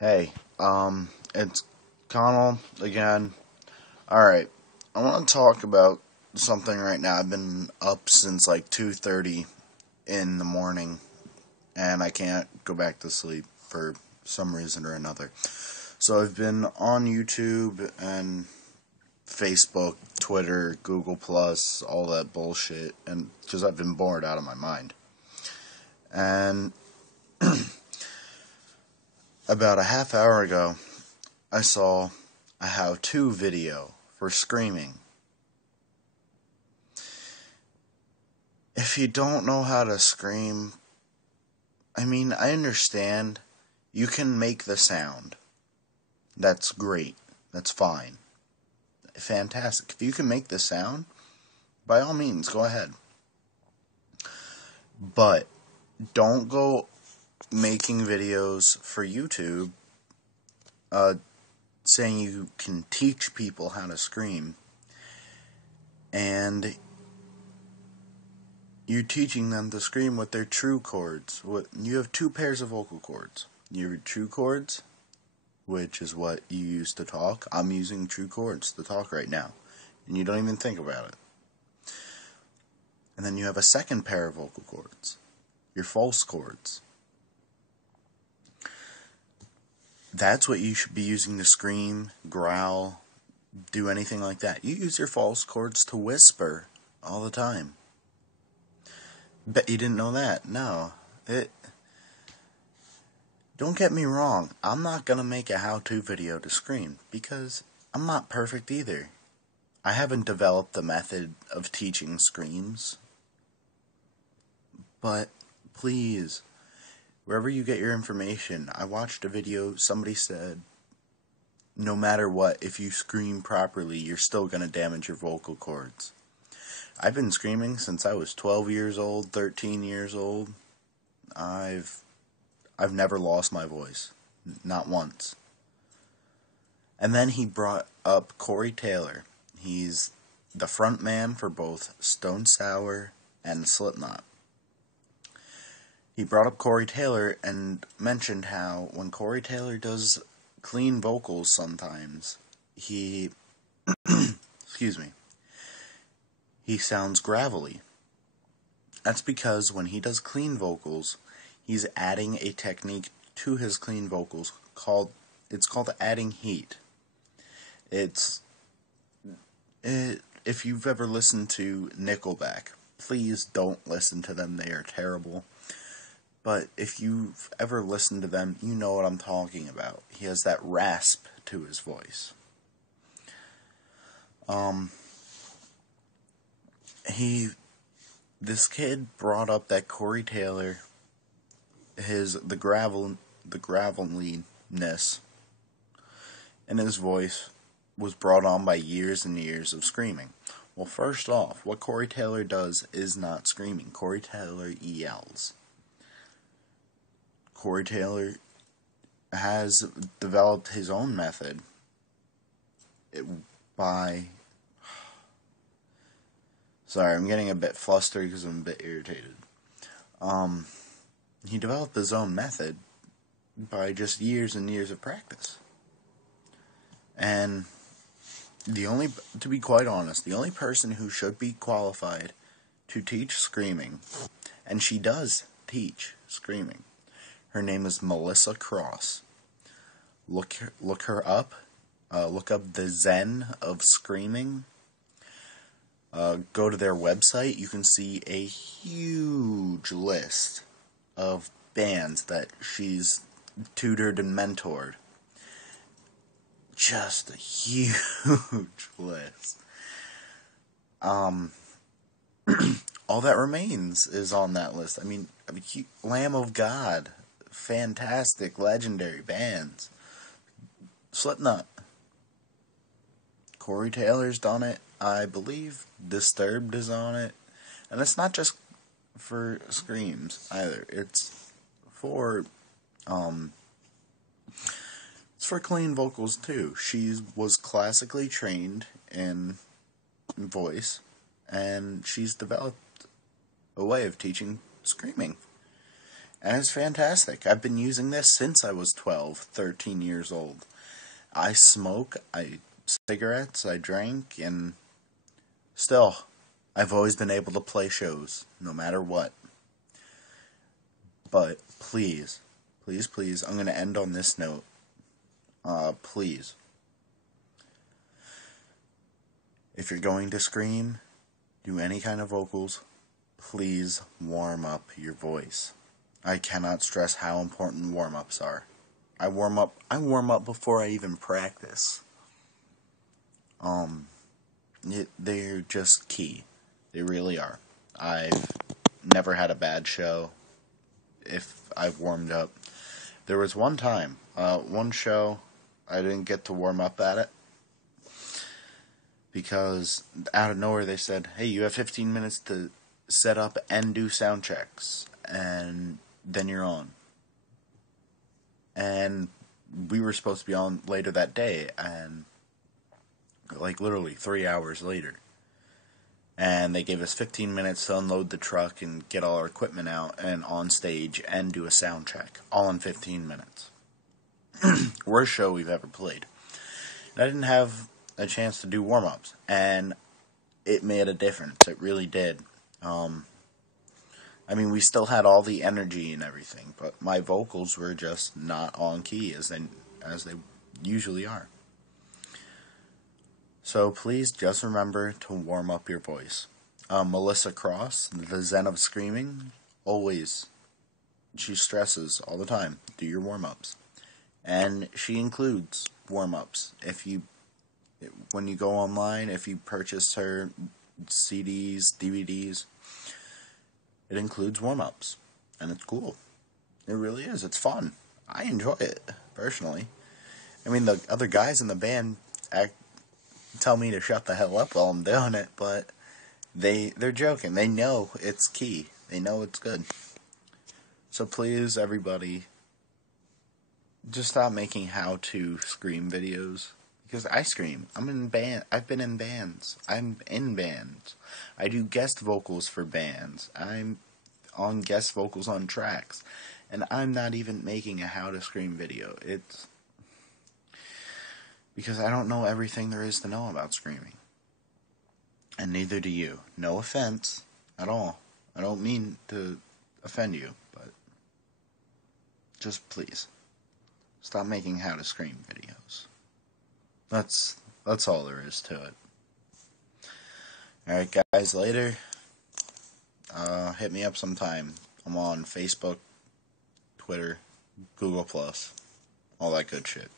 Hey, it's Connell again. Alright, I want to talk about something right now. I've been up since like 2:30 in the morning, and I can't go back to sleep for some reason or another. So I've been on YouTube and Facebook, Twitter, Google Plus, all that bullshit, and because I've been bored out of my mind. And about a half hour ago, I saw a how-to video for screaming. If you don't know how to scream, I understand. You can make the sound. That's great. That's fine. Fantastic. If you can make the sound, by all means, go ahead. But don't go making videos for YouTube saying you can teach people how to scream, and you're teaching them to scream with their true chords. You have two pairs of vocal cords. Your true chords, which is what you use to talk. I'm using true chords to talk right now, and you don't even think about it. And then you have a second pair of vocal cords, your false chords. That's what you should be using to scream, growl, do anything like that. You use your false chords to whisper all the time. Bet you didn't know that. No. Don't get me wrong, I'm not gonna make a how-to video to scream, because I'm not perfect either. I haven't developed the method of teaching screams. But please, wherever you get your information, I watched a video, somebody said, no matter what, if you scream properly, you're still gonna damage your vocal cords. I've been screaming since I was 12 years old, 13 years old. I've never lost my voice. Not once. And then he brought up Corey Taylor. He's the front man for both Stone Sour and Slipknot. He brought up Corey Taylor and mentioned how when Corey Taylor does clean vocals sometimes, he excuse me, he sounds gravelly. That's because when he does clean vocals, he's adding a technique to his clean vocals called adding heat. If you've ever listened to Nickelback, please don't listen to them. They are terrible. But if you've ever listened to them, you know what I'm talking about. He has that rasp to his voice. This kid brought up that Corey Taylor, the graveliness in his voice was brought on by years and years of screaming. Well, first off, what Corey Taylor does is not screaming. Corey Taylor yells. Corey Taylor has developed his own method by... Sorry, I'm getting a bit flustered because I'm a bit irritated. He developed his own method by just years and years of practice. And to be quite honest, the only person who should be qualified to teach screaming, and she does teach screaming, her name is Melissa Cross. Look her up. Look up the Zen of Screaming. Go to their website. You can see a huge list of bands that she's tutored and mentored. Just a huge list. All that remains is on that list. Lamb of God, fantastic, legendary bands. Slipknot. Corey Taylor's done it, I believe. Disturbed is on it. And it's not just for screams either. It's for clean vocals too. She was classically trained in voice, and she's developed a way of teaching screaming. And it's fantastic. I've been using this since I was 12, 13 years old. I smoke, cigarettes, I drink, and still, I've always been able to play shows, no matter what. But please, please, please, I'm going to end on this note. Please, if you're going to scream, do any kind of vocals, please warm up your voice. I cannot stress how important warm-ups are. I warm up before I even practice. They're just key. They really are. I've never had a bad show if I've warmed up. There was one time, one show, I didn't get to warm up at it because out of nowhere they said, hey, you have 15 minutes to set up and do sound checks, and then you're on. And we were supposed to be on later that day, and like literally 3 hours later. And they gave us 15 minutes to unload the truck and get all our equipment out and on stage and do a sound check, all in 15 minutes. Worst show we've ever played. And I didn't have a chance to do warm-ups, and it made a difference. It really did. I mean, we still had all the energy and everything, but my vocals were just not on key as they usually are. So please just remember to warm up your voice. Melissa Cross, the Zen of Screaming, always, she stresses all the time, do your warm-ups. And she includes warm-ups. When you go online, if you purchase her CDs, DVDs, it includes warm-ups. And it's cool. It really is. It's fun. I enjoy it, personally. I mean, the other guys in the band tell me to shut the hell up while I'm doing it, but they're joking. They know it's key. They know it's good. So please, everybody, just stop making how to scream videos. Because I scream. I've been in bands. I'm in bands. I do guest vocals for bands. I'm on guest vocals on tracks. And I'm not even making a how to scream video. It's because I don't know everything there is to know about screaming. And neither do you. No offense at all. I don't mean to offend you, but just please stop making how to scream videos. That's all there is to it. Alright guys, later. Hit me up sometime. I'm on Facebook, Twitter, Google+, all that good shit.